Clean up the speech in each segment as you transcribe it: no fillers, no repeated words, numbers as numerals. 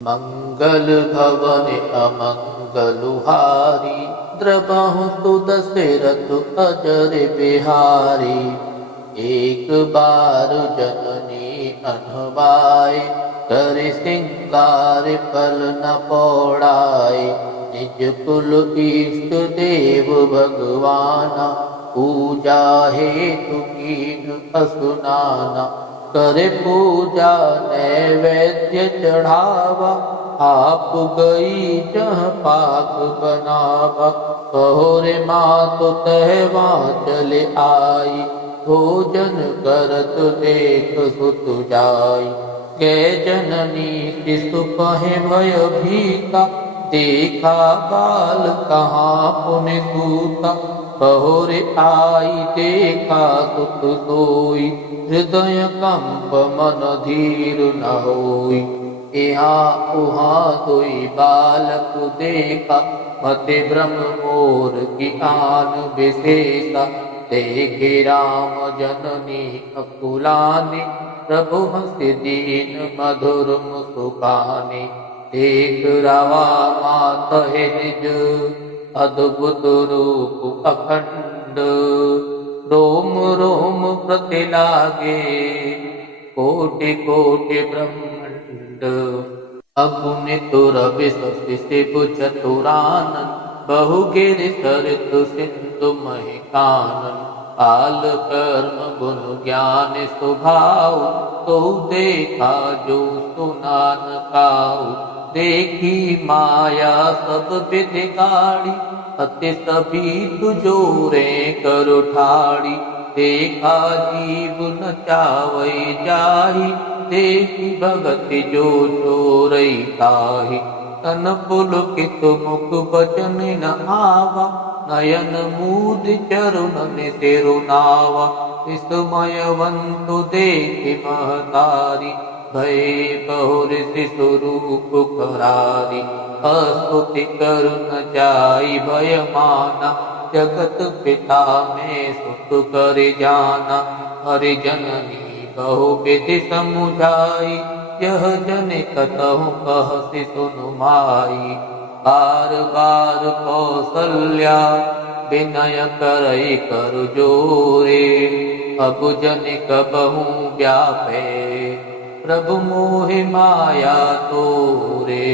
मंगल भवन अमंगलुहारी, द्रबहु सुदशरथ अजर बिहारी। एक बार जननी अनबाए, कर सिंगार पल न पौड़ाए। निज कुल इष्ट देव भगवाना, पूजा हेतु कीन असुनाना। करे पूजा नैवेद्य चढ़ावा, आप गई जह पाक बनावा। कहो रे माँ तो तहवा चले आई, भोजन करत देख सुत जाई। कै जननी शिशु कहे भय भीता, देखा बाल कहाँ पुण्य सूता। कहो रे आई देखा सुत सोई, हृदय कंप मन धीर न होई। यहाँ उहाँ दुई बालक देखा, मति भ्रम मोर की आन विशेषा। देखे राम जननी अकुलानी, प्रभु हंस दीन मधुर मुस्कानी। देख रावा मात है निज, अद्भुत रूप अखंड। रोम रोम प्रति लागे, कोटि कोटि ब्रह्मांड। अगुणित रवि शिव चतुरानन, बहु गिरि सरित सिंधु महि कानन। काल कर्म गुण ज्ञान स्वभाव, तो देखा जो सुना न काऊ। देखी माया सब विधि गाड़ी, अति सभी तुजोरे कर ठाड़ी। देखा जीव न चावई जाहि, देखी भगति जो चोरई ताहि। तन पुलकित मुख बचन न आवा, नयन मूद चरुन सिरुनावा। विस्मयवंतु देखि महतारी, भय बहुर शिशु रूप करारी। अस्तुति करु न जाई भय माना, जगत पिता में सुत कर जाना। हरि जननी बहु विधि समुझाई, यह जन कतहु कहसि सुनु माई। बार बार कौसल्या, विनय करई कर जोरे। अबु जन कबहु व्यापे, प्रभु मोहि माया तोरे।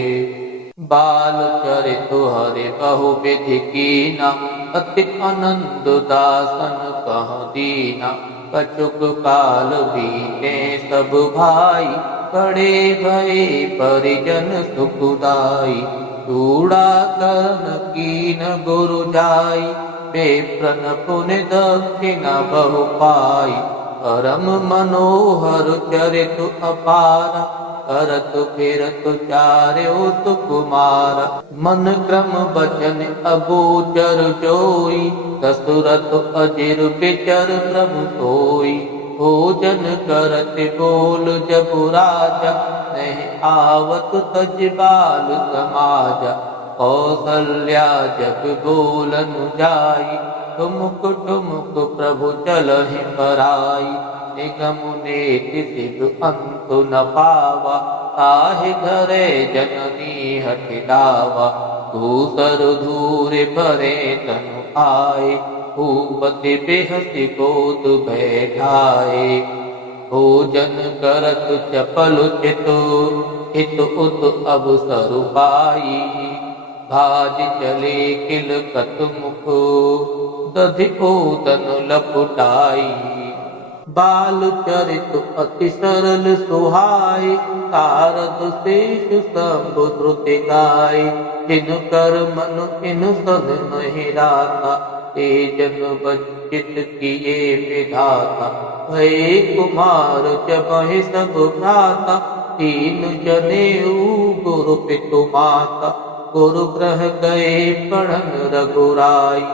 बाल चरित हरि बहु विधि कीना, अति आनंद दासन कह दीना। कछुक काल बीते सब भाई, बड़े भये परिजन सुखदाई। चूड़ा कर्ण कीन गुरु जाई, बेप्रन पुण्य दक्षिणा बहु पाई। परम मनोहर चरित अपारा, करत फिरत चार्यो सुकुमार। मन क्रम बचन अगोचर जोई, दशरथ अजिर विचर प्रभु सोई। भोजन करत बोल जबु राजा, नहीं आवत तज बाल समाजा। कौसल्या जब बोलन जाई, ठुमुक ठुमुक प्रभु चलहि पराई। निगम नेति सिधु अंतु न पावा, ताहि धरे जननी हठि लावा। दूसर धूरे भरे तनु आए, भूपति बेहसि गोद बैठाए। भोजन करत चपल चितु, हित उत अवसर पाई। भाज चले किल कत मुख, दधि ओदन लपुटाई। बाल चरित अति सरल सुहाय, तारद शेष शंभु श्रुति गाय। जिन कर मन इन सन नहीं राता, ते जन वंचित किए विधाता। भय कुमार जबहि सब भ्राता, तीन जनेऊ गुरु पितु माता। गुरु ग्रह गए पढ़न रघुराई,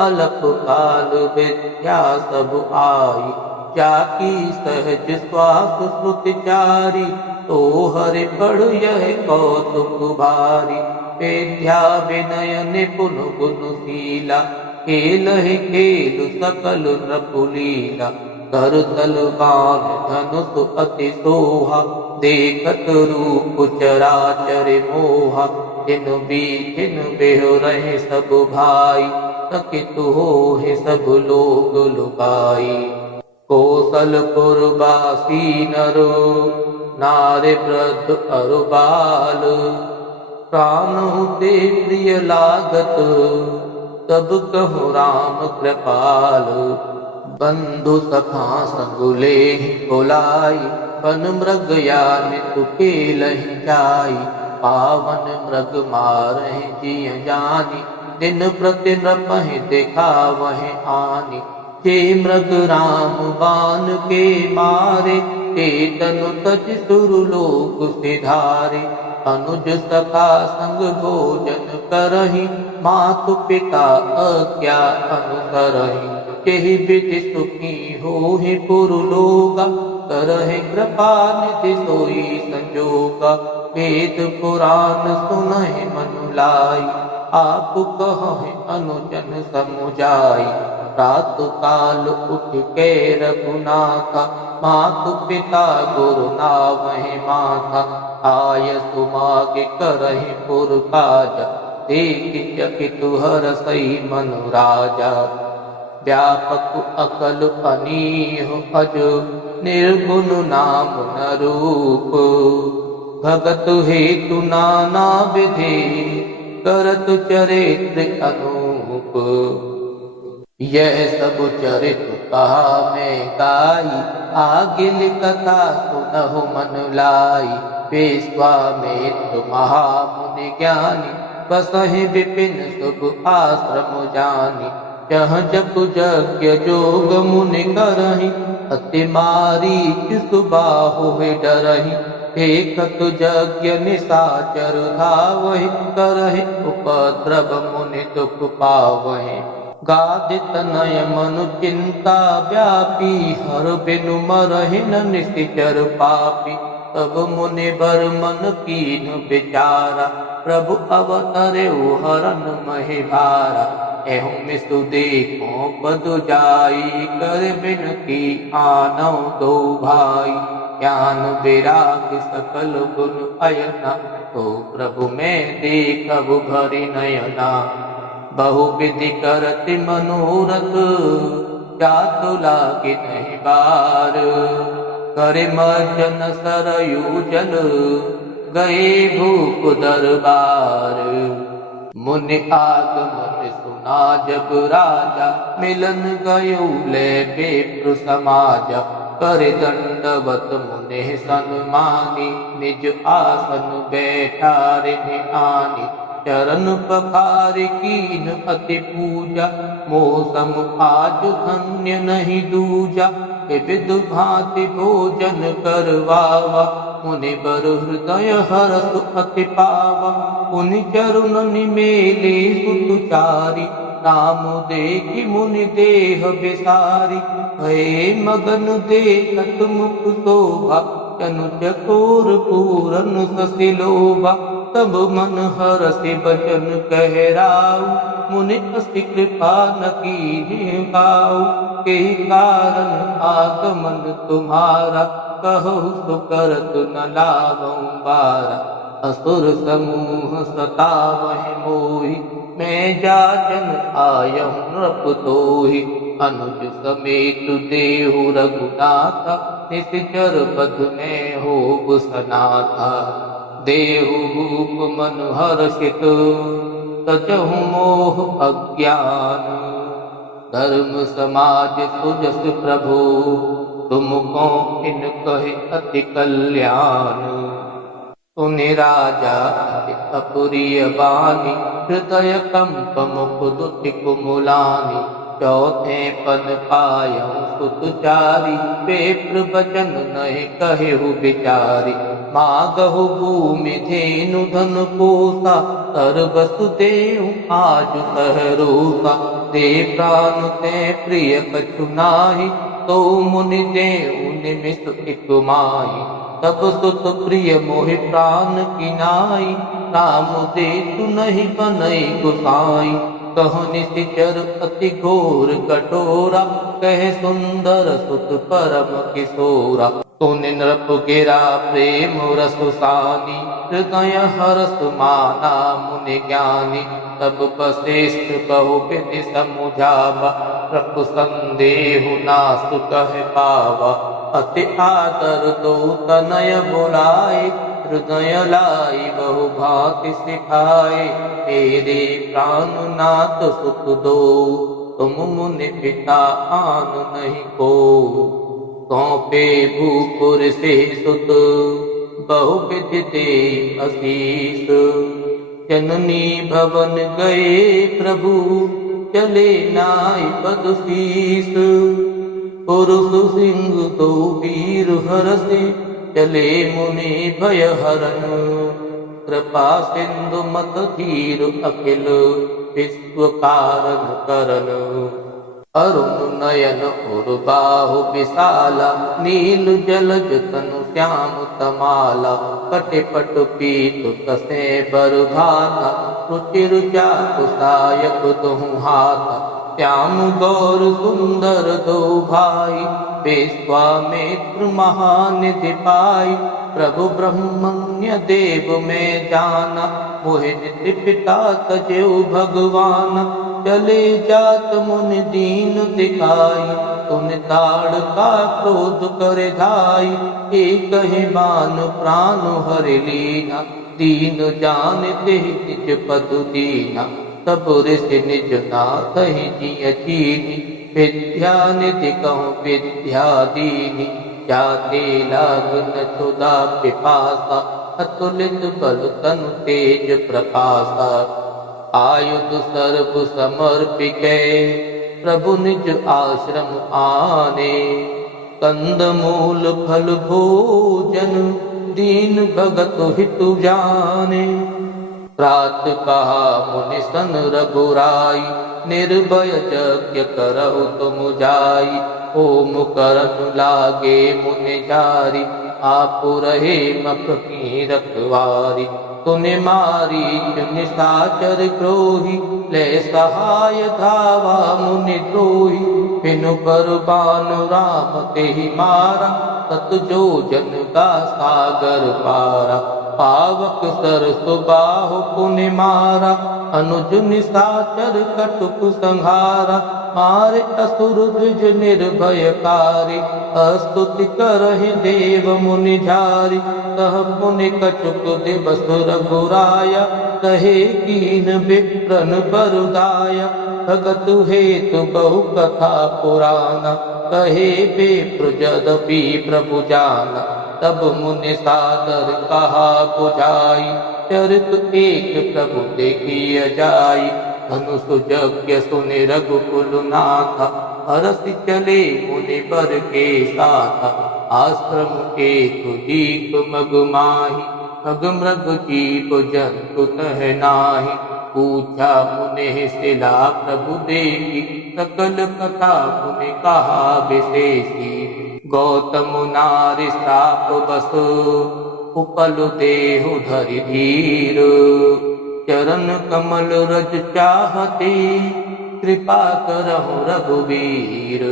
अल्प काल विद्या सब आई। जाकी सहज श्वास श्रुति चारी, तो हरि पढ़ यह कौतुक भारी। विद्या विनय निपुण गुणशीला, खेल ही खेल सकल नृपुलीला। कर तलवान धनुष अति सोहा, देखत रूप चराचर मोहा। जिन बीच बेह रहे सब भाई, सकित होहि सब लोग लुभाई। कौशलपुरवासी नर नारी वृद्ध अरु बाल, प्राणु ते प्रिय लागत तब कहु राम कृपाल। बंधु सखा संग लेहि बोलाई, वन मृग यामि तुके लहि जाई। पावन मृग मारहि जिय जानी, दिन प्रति नृपहि देखावहि आनि। जे मृग राम बाण के मारे, ते तनु तज सुरलोक सिधारे। अनुज सखा संग भोजन करहि, मातु पिता आज्ञा अनुसरहि। केहि विधि सुखी होहि पुरलोका, करहि कृपा निधि सोई संजोगा। वेद पुराण सुनहि मनु लाई, आप कहहि अनुजन समुझाई। प्रातु काल उठ के रघुनाथा, मातु पिता गुरु नावहि माथा। आय सुमागे करहि पुर काज, देखि चकित हरसि मनु राजा। व्यापक अकल अनीह अज, निर्गुण नाम न रूप। भगत हेतु नाना विधि, करत चरित्र अनूप। यह सब चरित कहा मैं गाई, आगे कथा सुनहु मन लाई। विश्वामित्र महामुनि ज्ञानी, बसहि विपिन शुभ आश्रम जानी। जहाँ जप यज्ञ जोग मुनि करहि, अति मारीच सुबाहु डरहि। एकत यज्ञ निशाचर धावहि, करहि उपद्रव मुनि दुख पावहि। गादित नय मनु चिंता व्यापी, हर बिनु मरहि न निशिचर पापी। तब मुनि बर मन कीन विचारा, प्रभु अवतरे हरन महि भारा। एहु मिसु देखो पदु जाई, कर बिनती आनौ दो भाई। ज्ञान विराग सकल गुण अयना, तो प्रभु में देखबु भरि नयना। बहु विधि करति मनोरथ, जातु लागे नहीं बार। करे मर्जन सरयू जल, गए भूप दरबार। मुनि आगमन सुना जब राजा, मिलन गयो ले विप्र समाजा। कर दंडवत मुनि सन्मानी, निज आसन बैठारे ध्यानी। चरण पखारि कीन अति पूजा, मौसम आज धन्य नहीं दूजा। विविध भांति भोजन करवावा, मुनि बर हृदय हरसु अति पावा। मुनि चरण निमेले सुतुचारी, राम देखि मुनि देह विसारी। भये मगन देखत मुख शोभा, तनु चकोर पूरन शशि लोभा। तब मन हरषि बचन कहराऊ, मुनि अति कृपा न कीन्हे गाऊ। केहि कारण आगमन तुम्हारा, कहु सो करत न लावऊं बारा। असुर समूह सतावहि मोहि, मैं जाचन आयहु नृप तोहि। अनुज समेत देहु रघुनाथा, निशिचर पद में होबु सनाथा। देहु भूप मनु हर्षित, तजहु मोह अज्ञान। धर्म समाज सुजस प्रभु, तुमको इन कहे अति कल्याण। सुनि राजा अति अपुरीय बानी, हृदय कंप मुख दुति कुमुलानी। चौथे पन पायऊ सुतचारी, विप्र बचन नहीं कहेहु बिचारी। मागहु भूमि धेनु धन कोसा, कर बसु देहु आज सहरोसा। दे प्राण ते प्रिय कछु नाहि, तो मुनि देहु निमिष इक माहि। तब सुत प्रिय मोहि प्राण की नाई, राम देतु नहीं बनई गोसाई। कहो निशिचर अति घोर कठोरा, कहे सुंदर सुत परम किशोरा। तुनि नृप गिरा प्रेम रस सानी, हृदय हरस माना मुनि ज्ञानी। तब वशिष्ठ बहु विधि समुझावा, प्रभु संदेहु नासु कह पावा। अति आदर दो तनय बुलाए, हृदय लाई बहु भांति सिखाए। तेरे प्राण नाथ सुख दो, तुम मुनि पिता आन नहीं को। सौंपे भूपुर से सुत, बहु विधि दे आशीष। जननी भवन गए प्रभु, चले नाई पद शीस। पुरुष सिंह दो वीर हरषि, चले मुनि भय हरन। कृपा सिंधु मत धीर अखिल, विश्व कारण करन। अरुण नयन उर्बाहु विशाला, नील जलज तनु श्याम तमाला। कटे पट पीत कसे बरघाता, रुचिर चाकु सायक दुहु हाथा। श्याम गौर सुंदर दो भाई, विश्वामित्र महानिधि पाई। प्रभु ब्रह्मण्य देव में जाना, मोहि निति पिता तजेउ भगवान। चले जात मुनि दीन दिखाई, तुनि ताड़ का क्रोध करे धाई। एक ही बान प्राण हरि लीना, दीन जानते निज पद दीना। तब ऋषि निज नाथ ही जिय चीनी, विद्या निधि कहूँ विद्या दीनी। जाते लागन क्षुधा पिपासा, अतुलित बल तनु तेज प्रकाशा। आयुध सर्व समर्पिके, प्रभु निज आश्रम आने। कंद मूल फल भोजन, दीन भगत हितु जाने। प्रात कहा मुनि सन रघुराई, निर्भय यज्ञ करहु तुम जाई। ओम करन लागे मुनि जारी, आप रहे मख की रखवारी। तुनि मारी निशाचर क्रोही, ले सहाय धावा मुनि द्रोही। बिनु बरबानु राम तेहि मारा, सत जो जन का सागर पारा। पावक सरसु बाहु पुनि मारा, अनुज निशाचर कटुक संहारा। मारे असुर द्विज निर्भयकारी, स्तुति करहि देव मुनि झारी। तह पुनि कछुक दिवस रघुराया, कहे कीन विप्रन बरुदाया। भगत हेतु बहु कथा पुराना, कहे विप्र यद्यपि प्रभु जाना। तब मुनि सादर कहा बुझाई, चरित एक प्रभु देखिय जाई। धनुष यज्ञ सुनि रघुकुल नाथा, हरषि चले मुनि बर के साथा। आश्रम एक दीप मग माही, खग मृग जीव जंतु तह नाही। पूछा मुनि शिला प्रभु देखी, सकल कथा मुनि कहा विशेषी। गौतम नारि श्राप बस, उपल देहु धरि धीर। चरण कमल रज चाहते, कृपा करहु रघुवीर।